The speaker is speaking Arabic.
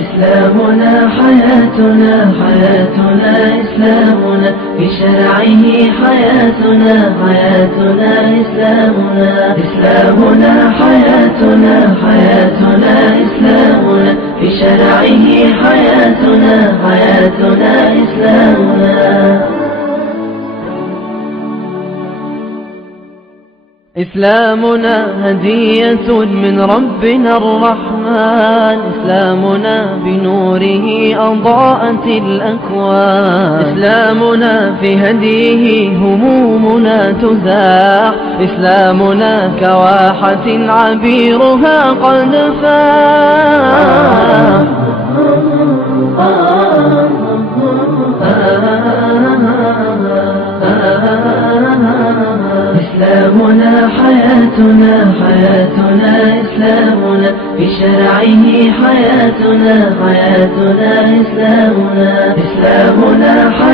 إسلامنا حياتنا حياتنا إسلامنا بشرعه حياتنا حياتنا إسلامنا إسلامنا حياتنا حياتنا إسلامنا بشرعه حياتنا حياتنا إسلامنا إسلامنا هدية من ربنا الرحمن إسلامنا بنوره أضاءت الأكوان إسلامنا في هديه همومنا تزاح إسلامنا كواحة عبيرها قد فاح إسلامنا حياتنا حياتنا إسلامنا بشرعه حياتنا حياتنا إسلامنا إسلامنا